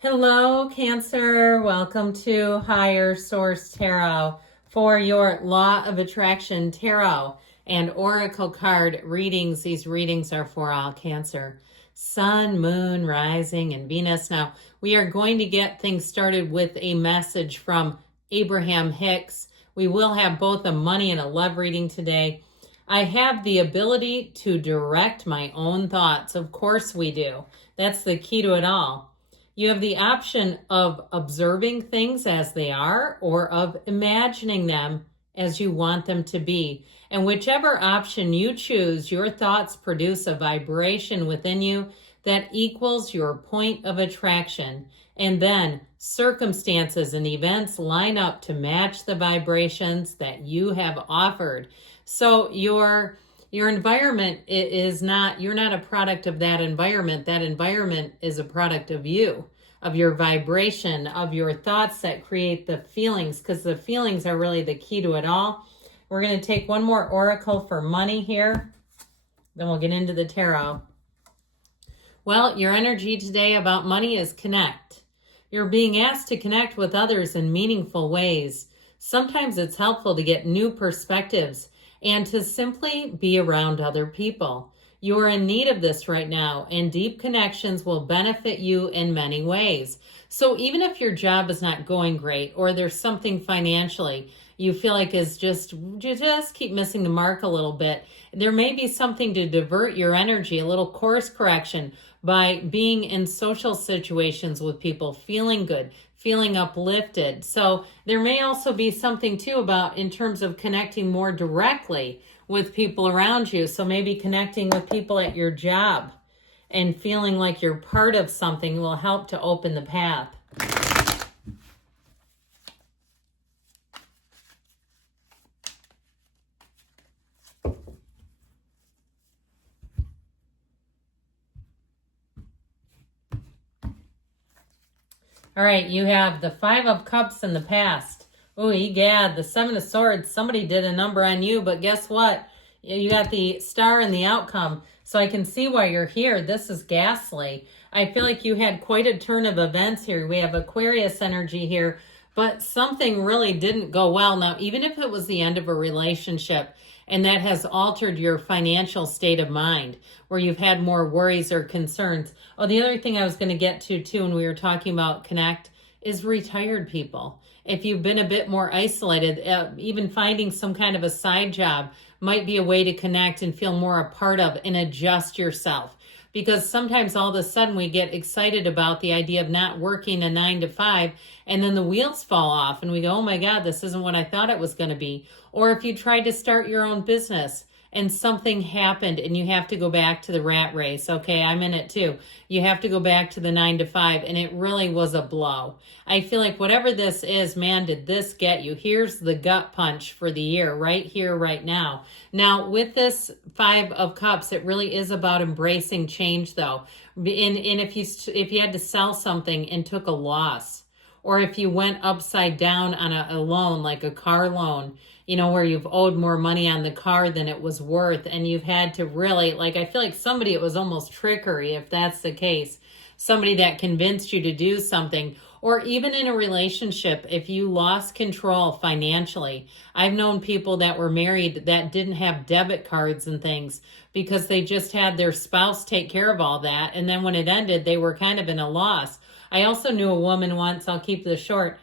Hello, Cancer. Welcome to Higher Source Tarot for your Law of Attraction Tarot and Oracle card readings. These readings are for all Cancer. Sun, Moon, Rising, and Venus. Now, we are going to get things started with a message from Abraham Hicks. We will have both a money and a love reading today. I have the ability to direct my own thoughts. Of course we do. That's the key to it all. You have the option of observing things as they are or of imagining them as you want them to be. And whichever option you choose, your thoughts produce a vibration within you that equals your point of attraction. And then circumstances and events line up to match the vibrations that you have offered. So your environment is not, you're not a product of that environment. That environment is a product of you, of your vibration, of your thoughts that create the feelings, because the feelings are really the key to it all. We're going to take one more oracle for money here. Then we'll get into the tarot. Well, your energy today about money is connect. You're being asked to connect with others in meaningful ways. Sometimes it's helpful to get new perspectives and to simply be around other people. You are in need of this right now, and deep connections will benefit you in many ways. So even if your job is not going great, or there's something financially you feel like is you just keep missing the mark a little bit, there may be something to divert your energy, a little course correction, by being in social situations with people, feeling good, feeling uplifted. So there may also be something too about in terms of connecting more directly with people around you. So maybe connecting with people at your job and feeling like you're part of something will help to open the path. All right, you have the Five of Cups in the past. Oh, egad, the Seven of Swords. Somebody did a number on you, but guess what? You got the Star and the outcome. So I can see why you're here. This is ghastly. I feel like you had quite a turn of events here. We have Aquarius energy here, but something really didn't go well. Now, even if it was the end of a relationship, and that has altered your financial state of mind, where you've had more worries or concerns. Oh, the other thing I was going to get to too, when we were talking about connect, is retired people. If you've been a bit more isolated, even finding some kind of a side job might be a way to connect and feel more a part of and adjust yourself. Because sometimes all of a sudden we get excited about the idea of not working a 9 to 5, and then the wheels fall off and we go, oh my God, this isn't what I thought it was going to be. Or if you tried to start your own business and something happened and you have to go back to the rat race. Okay, I'm in it too. You have to go back to the 9 to 5, and it really was a blow. I feel like whatever this is, man, did this get you? Here's the gut punch for the year, right here, right now. Now, with this Five of Cups, it really is about embracing change, though. And if you had to sell something and took a loss, or if you went upside down on a loan, like a car loan, where you've owed more money on the car than it was worth, and you've had to really, I feel like somebody, it was almost trickery, if that's the case, somebody that convinced you to do something. Or even in a relationship, if you lost control financially. I've known people that were married that didn't have debit cards and things because they just had their spouse take care of all that, and then when it ended, they were kind of in a loss. I also knew a woman once, I'll keep this short,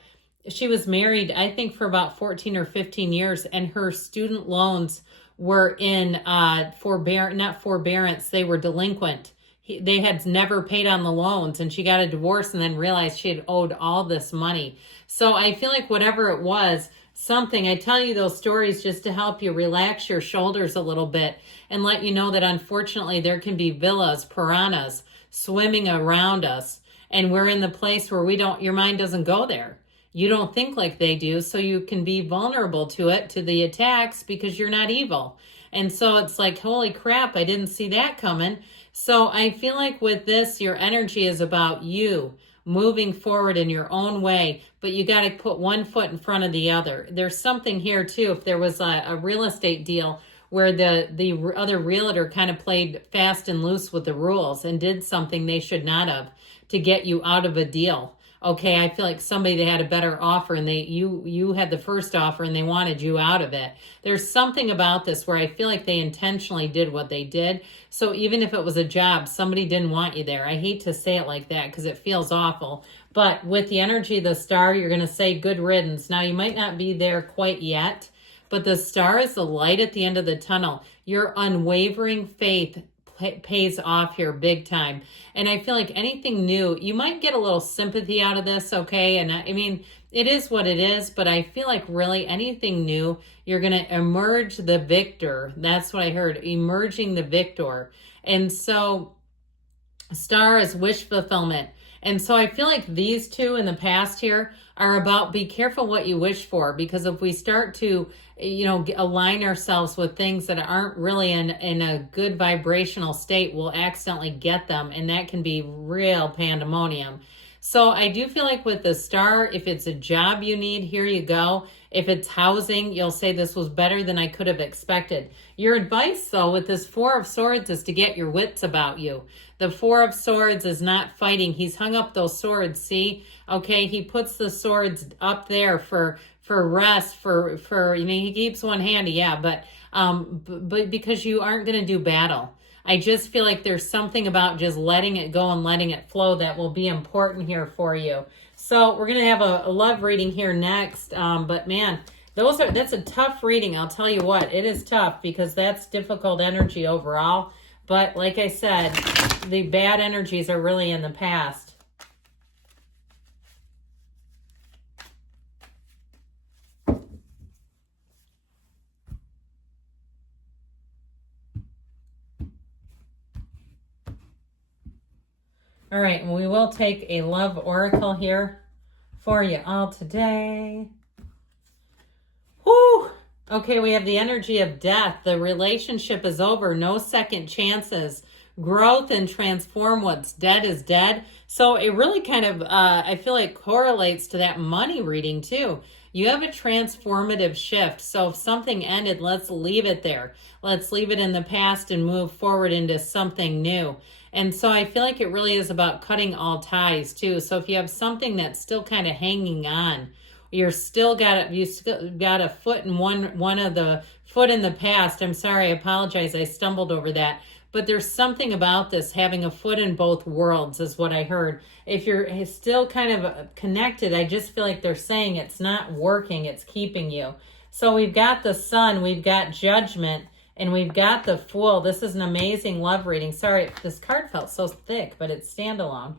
she was married, I think, for about 14 or 15 years, and her student loans were in not forbearance, they were delinquent. They had never paid on the loans, and she got a divorce and then realized she had owed all this money. So I feel like whatever it was, something, I tell you those stories just to help you relax your shoulders a little bit and let you know that unfortunately there can be villas, piranhas swimming around us, and we're in the place where your mind doesn't go there. You don't think like they do, so you can be vulnerable to the attacks, because you're not evil. And so it's like, holy crap, I didn't see that coming. So I feel like with this, your energy is about you moving forward in your own way, but you got to put one foot in front of the other. There's something here too. If there was a real estate deal where the other realtor kind of played fast and loose with the rules and did something they should not have to get you out of a deal. Okay, I feel like somebody that had a better offer and you had the first offer and they wanted you out of it. There's something about this where I feel like they intentionally did what they did. So even if it was a job, somebody didn't want you there. I hate to say it like that because it feels awful. But with the energy of the star, you're going to say good riddance. Now, you might not be there quite yet, but the star is the light at the end of the tunnel. Your unwavering faith pays off here big time. And I feel like anything new, you might get a little sympathy out of this, okay? And I mean, it is what it is, but I feel like really anything new, you're going to emerge the victor. That's what I heard, emerging the victor. And so star is wish fulfillment. And so I feel like these two in the past here are about be careful what you wish for, because if we start to, align ourselves with things that aren't really in a good vibrational state, we'll accidentally get them, and that can be real pandemonium. So I do feel like with the star, if it's a job you need, here you go. If it's housing, you'll say this was better than I could have expected. Your advice, though, with this Four of Swords is to get your wits about you. The Four of Swords is not fighting. He's hung up those swords, see? Okay, he puts the swords up there for rest, for he keeps one handy, yeah, but because you aren't going to do battle. I just feel like there's something about just letting it go and letting it flow that will be important here for you. So we're going to have a love reading here next. But man, that's a tough reading. I'll tell you what, it is tough because that's difficult energy overall. But like I said, the bad energies are really in the past. All right, and we will take a love oracle here for you all today. Whoo! Okay, we have the energy of death. The relationship is over. No second chances. Growth and transform what's dead is dead. So it really kind of, I feel like correlates to that money reading too. You have a transformative shift. So if something ended, let's leave it there. Let's leave it in the past and move forward into something new. And so I feel like it really is about cutting all ties too. So if you have something that's still kind of hanging on, you still got a foot in one of the foot in the past. I'm sorry, I apologize. I stumbled over that. But there's something about this, having a foot in both worlds is what I heard. If you're still kind of connected, I just feel like they're saying it's not working, it's keeping you. So we've got the Sun, we've got Judgment, and we've got the Fool. This is an amazing love reading. Sorry, this card felt so thick, but it's standalone.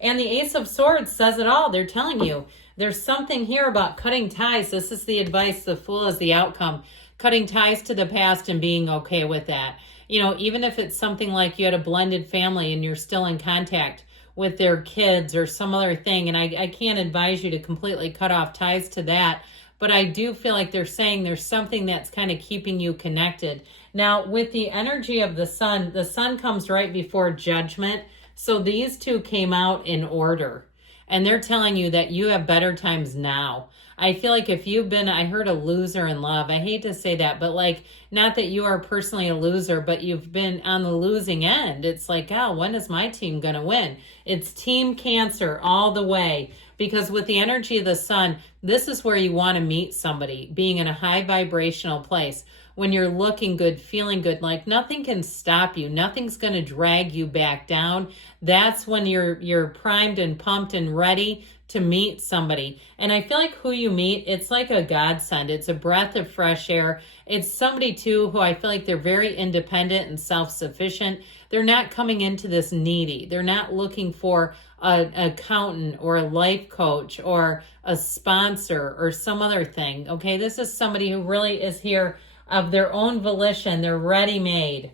And the Ace of Swords says it all. They're telling you there's something here about cutting ties. This is the advice. The Fool is the outcome. Cutting ties to the past and being okay with that. Even if it's something like you had a blended family and you're still in contact with their kids or some other thing. And I can't advise you to completely cut off ties to that. But I do feel like they're saying there's something that's kind of keeping you connected. Now, with the energy of the Sun comes right before Judgment. So these two came out in order. And they're telling you that you have better times now. I feel like if you've been, I heard a loser in love. I hate to say that, but like, not that you are personally a loser, but you've been on the losing end. It's like, oh, when is my team going to win? It's Team Cancer all the way. Because with the energy of the Sun, this is where you want to meet somebody, being in a high vibrational place. When you're looking good, feeling good, like nothing can stop you. Nothing's going to drag you back down. That's when you're primed and pumped and ready to meet somebody. And I feel like who you meet, it's like a godsend. It's a breath of fresh air. It's somebody too who I feel like they're very independent and self-sufficient. They're not coming into this needy. They're not looking for an accountant or a life coach or a sponsor or some other thing. Okay, this is somebody who really is here of their own volition. They're ready-made.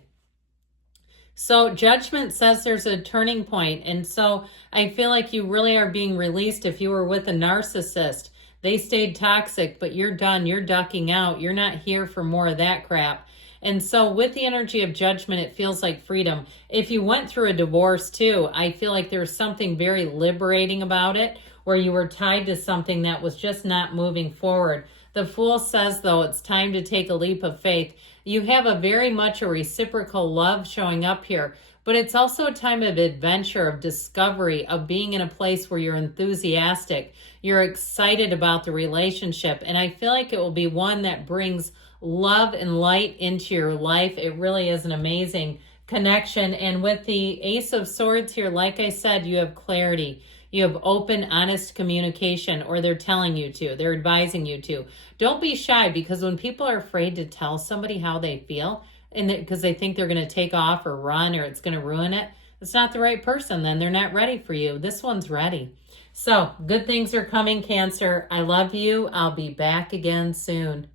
So Judgment says there's a turning point. And so I feel like you really are being released. If you were with a narcissist, they stayed toxic, but you're done. You're ducking out. You're not here for more of that crap. And so with the energy of Judgment, it feels like freedom. If you went through a divorce too, I feel like there's something very liberating about it, where you were tied to something that was just not moving forward. The Fool says, though, it's time to take a leap of faith. You have a very much a reciprocal love showing up here, but it's also a time of adventure, of discovery, of being in a place where you're enthusiastic, you're excited about the relationship, and I feel like it will be one that brings love and light into your life. It really is an amazing connection. And with the Ace of Swords here, like I said, you have clarity. You have open, honest communication, or they're telling you to. They're advising you to. Don't be shy, because when people are afraid to tell somebody how they feel, and because they think they're going to take off or run or it's going to ruin it, it's not the right person. Then they're not ready for you. This one's ready. So good things are coming, Cancer. I love you. I'll be back again soon.